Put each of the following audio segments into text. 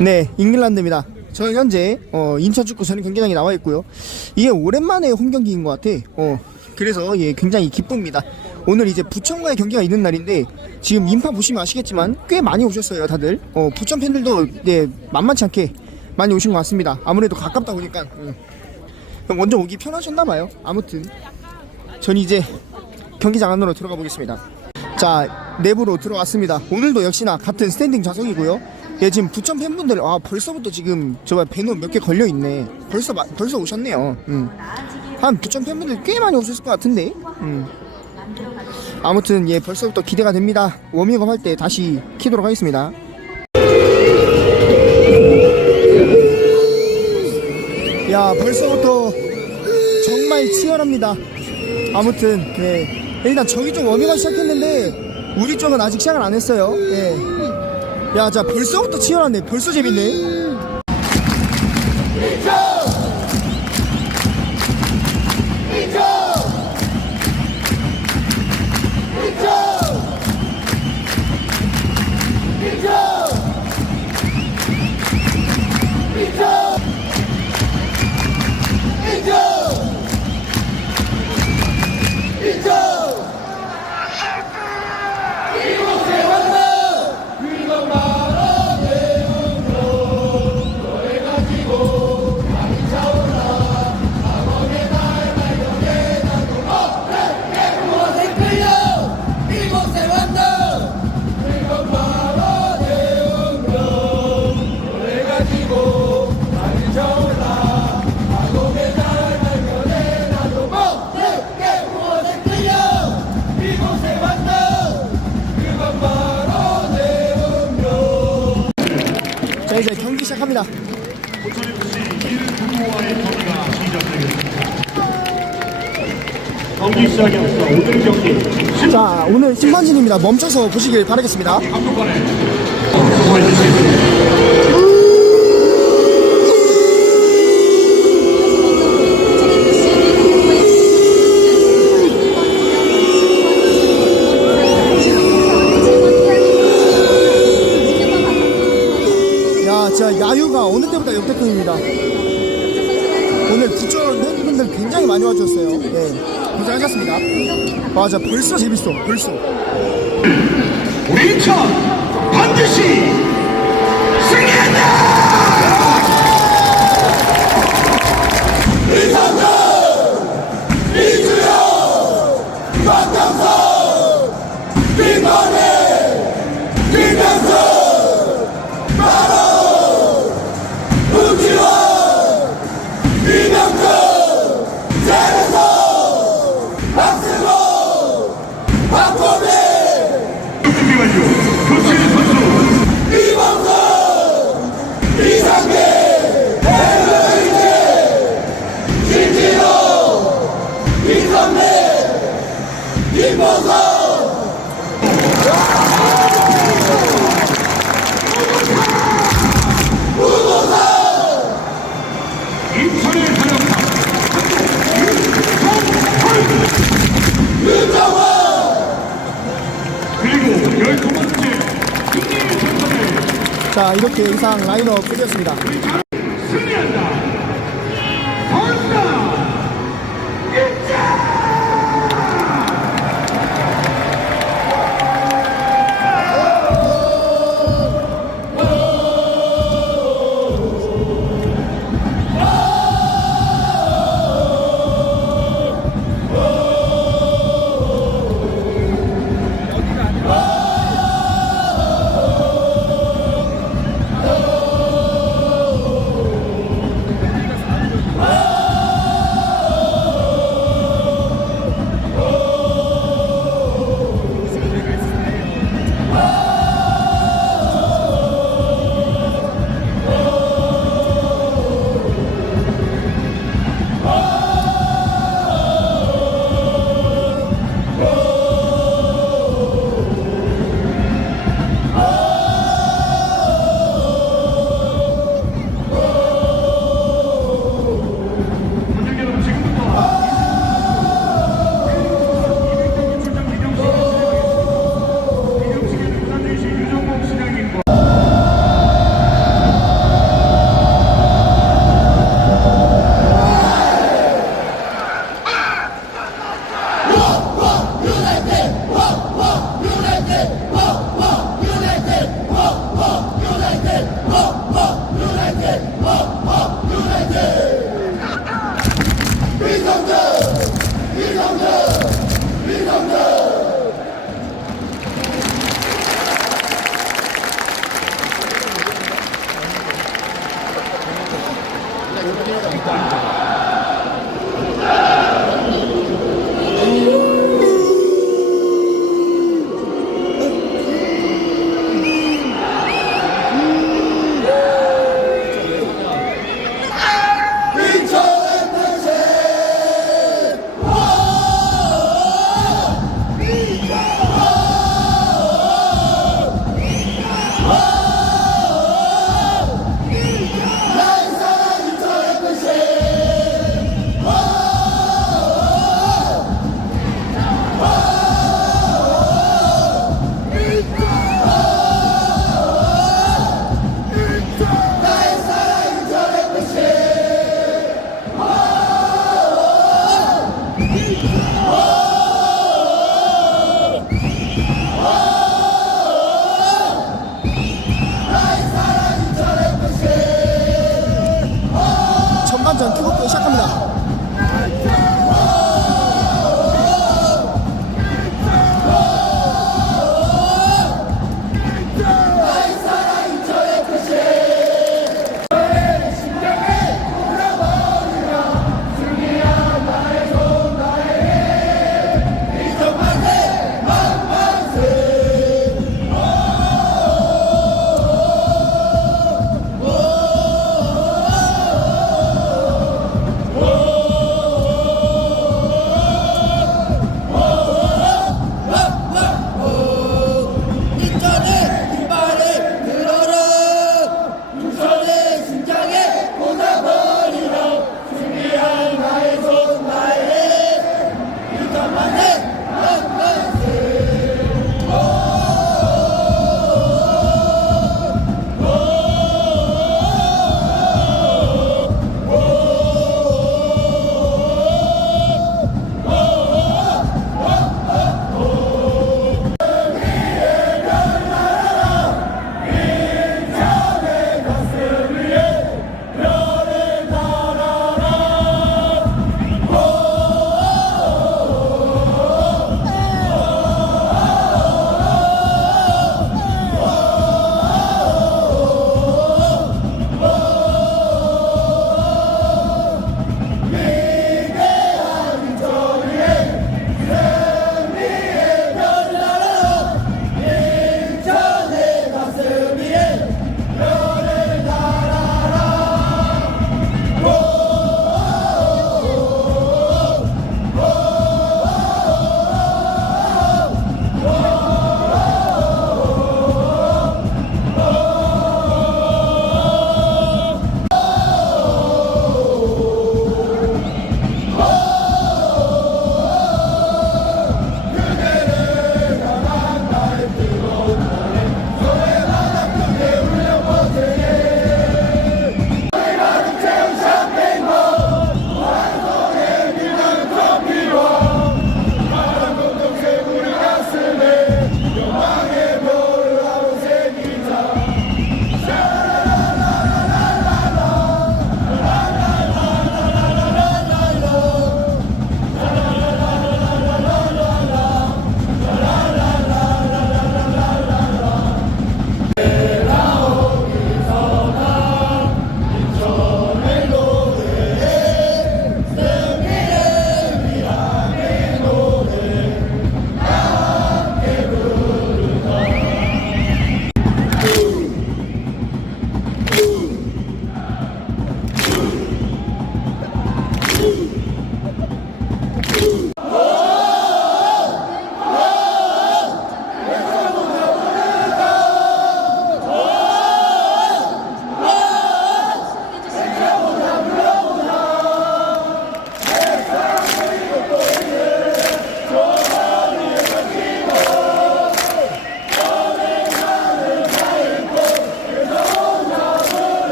네, 잉글랜드입니다. 저는 현재 어, 인천 축구 전용 경기장에 나와 있고요. 이게 오랜만에 홈 경기인 것 같아. 어, 그래서 예, 굉장히 기쁩니다. 오늘 이제 부천과의 경기가 있는 날인데 지금 인파 보시면 아시겠지만 꽤 많이 오셨어요, 다들. 어, 부천 팬들도 네, 만만치 않게 많이 오신 것 같습니다. 아무래도 가깝다 보니까 음. 먼저 오기 편하셨나 봐요. 아무튼 전 이제 경기장 안으로 들어가 보겠습니다. 자 내부로 들어왔습니다. 오늘도 역시나 같은 스탠딩 좌석이고요. 예 지금 부천 팬분들 아 벌써부터 지금 저 배너 몇 개 걸려 있네. 벌써 마- 벌써 오셨네요. 음. 한 부천 팬분들 꽤 많이 오셨을 것 같은데. 음. 아무튼 예 벌써부터 기대가 됩니다. 워밍업 할 때 다시 키도록 하겠습니다. 야 벌써부터 정말 치열합니다. 아무튼 네 일단 저기 쪽 워밍업 시작했는데 우리 쪽은 아직 시작을 안 했어요. 예. 야, 자 벌써부터 치열하네. 벌써 재밌네. 경기 시작에 앞서 오늘 경기 자 오늘 심판진입니다. 멈춰서 보시길 바라겠습니다. 한국관에 수고해 주십니다. 맞아 벌써 재밌어 벌써. 우리 인천 반드시 이렇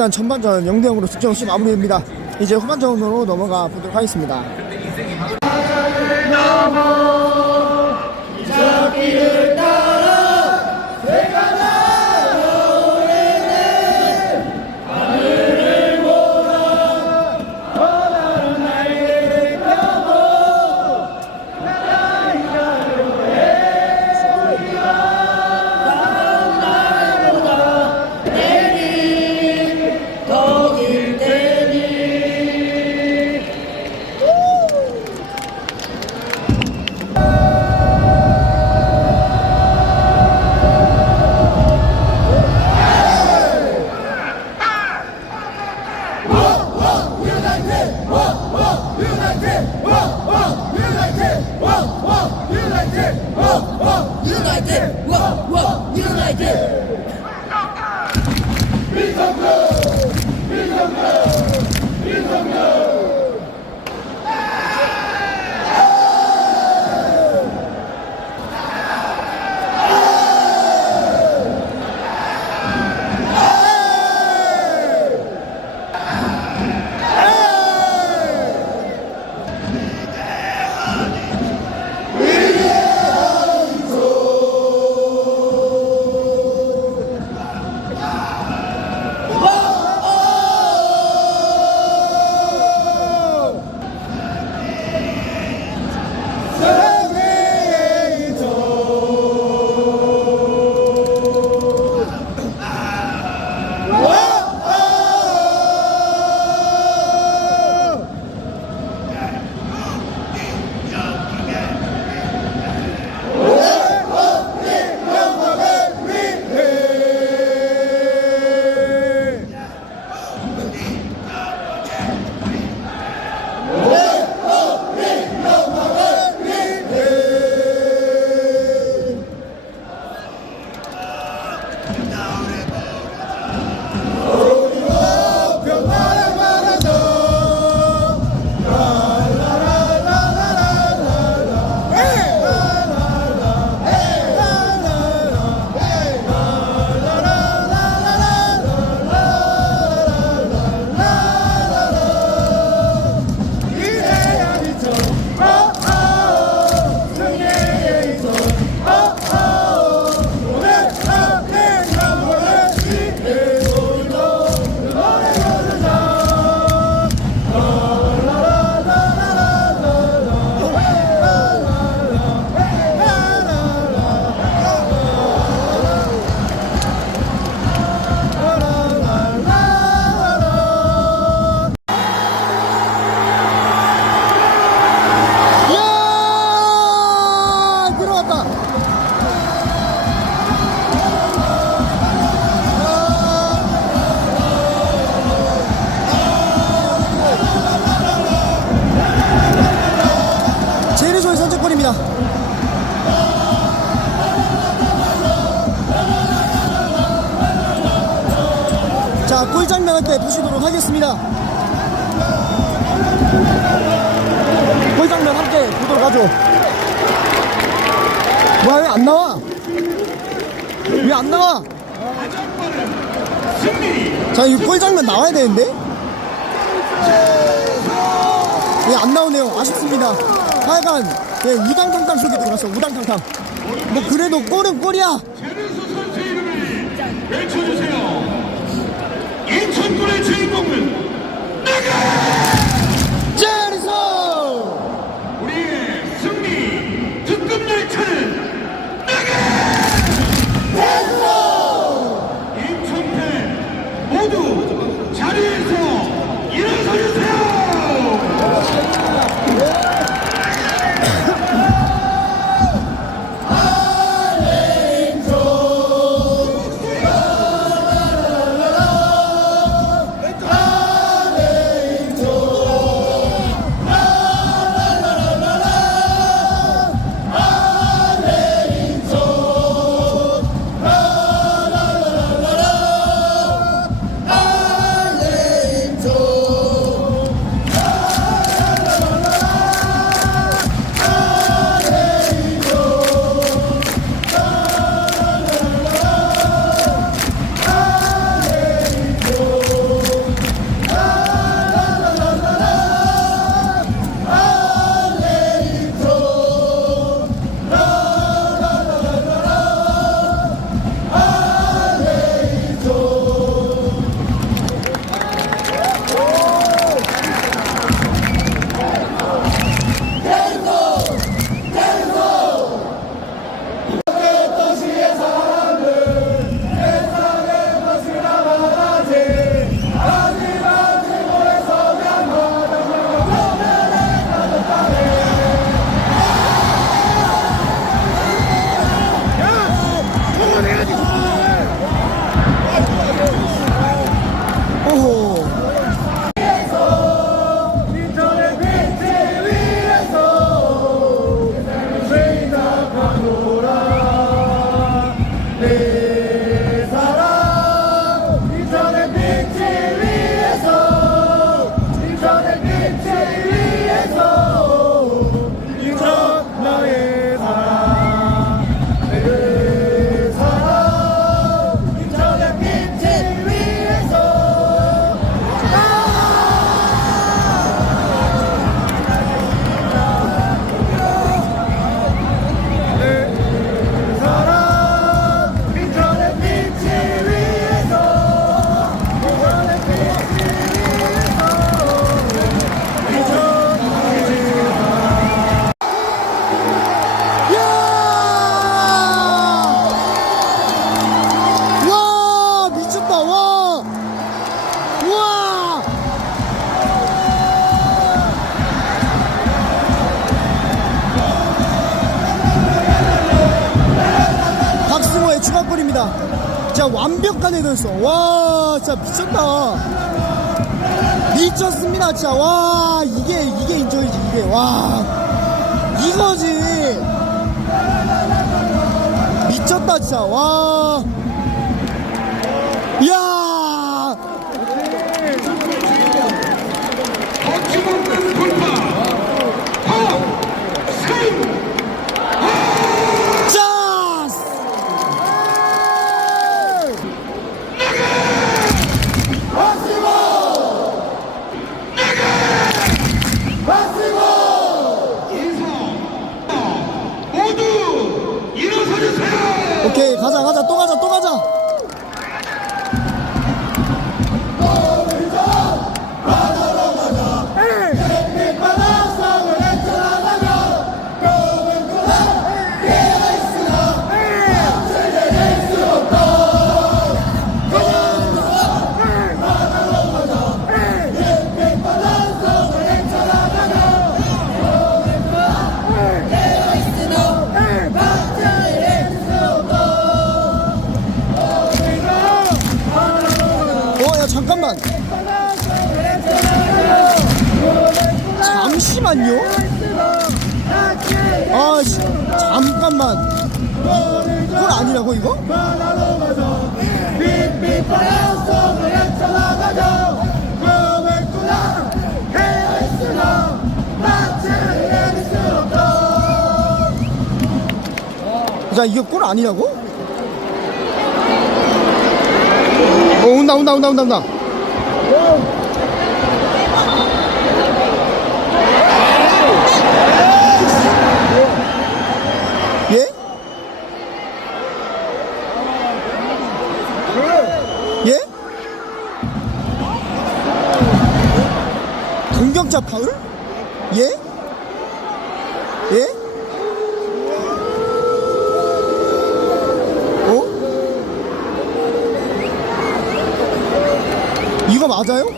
일단 전반전 0대 0으로 득점 없이 마무리됩니다. 이제 후반전으로 넘어가 보도록 하겠습니다. 장면을 때 보시도록 하겠습니다. 골 장면 함께 보도록 하죠. 뭐야, 왜 안 나와? 왜 안 나와? 자, 이골 장면 나와야 되는데? 예, 안 나오네요. 아쉽습니다. 하여간, 예, 우당탕탕 소리 들어갔어. 우당탕탕. 뭐, 그래도 골은 골이야. 미쳤다. 미쳤습니다, 진짜. 와, 이게, 이게 인정이지, 이게. 와, 이거지. 미쳤다, 진짜. 와. 이야. 돌파 허승 짜스! 모두 일어서주세요 오케이, 가자, 가자, 또 가자, 또 자, 이게 골 아니라고? 어, 온다, 온다, 온다, 온다, 온다. 예? 예? 공격자 파울? 맞아요?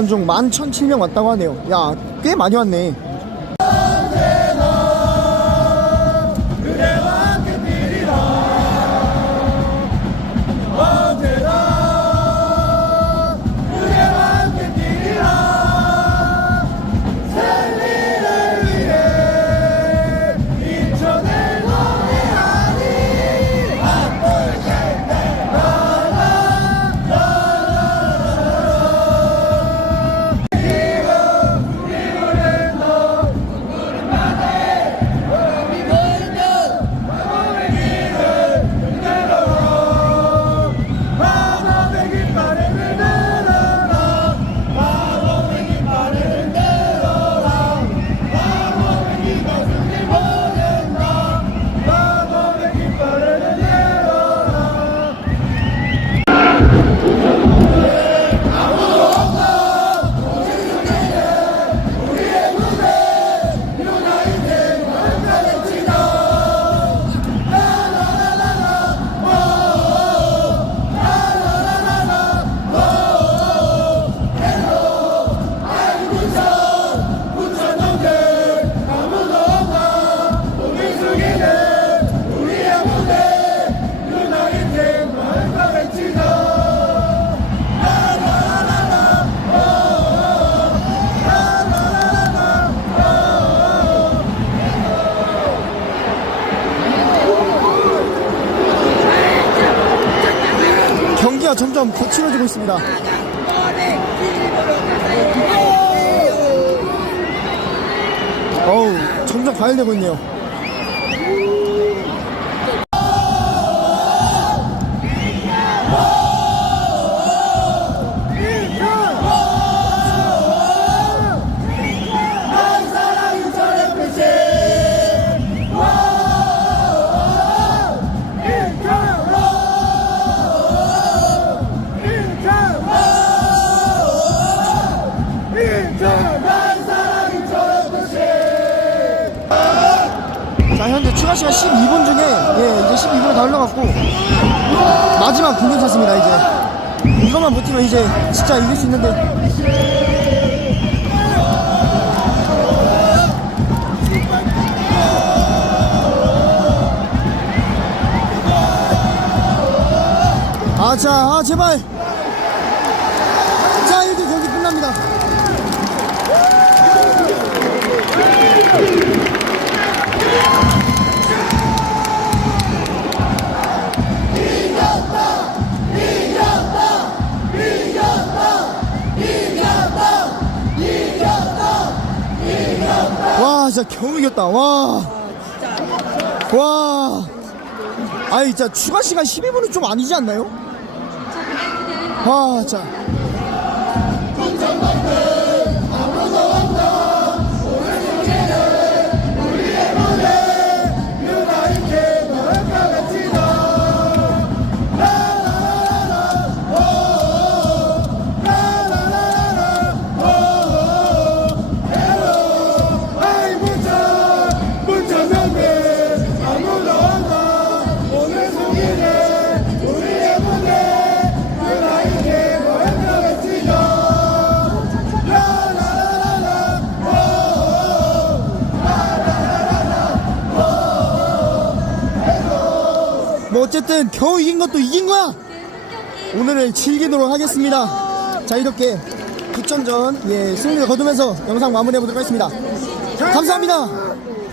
관중 11,007명 왔다고 하네요. 야, 꽤 많이 왔네. 있습니다. 어우, 점점 과열되고 있네요. 다 흘러갔고 마지막 공격 찼습니다 이제 이것만 버티면 이제 진짜 이길 수 있는데 아자, 아, 제발. 진짜 겨우 이겼다. 와. 와. 아니, 진짜 추가 시간 12분은 좀 아니지 않나요? 아, 자. 뭐 겨우 이긴 것도 이긴 거야. 오늘을 즐기도록 하겠습니다. 자 이렇게 부천전 예 승리를 거두면서 영상 마무리해 보도록 하겠습니다. 감사합니다.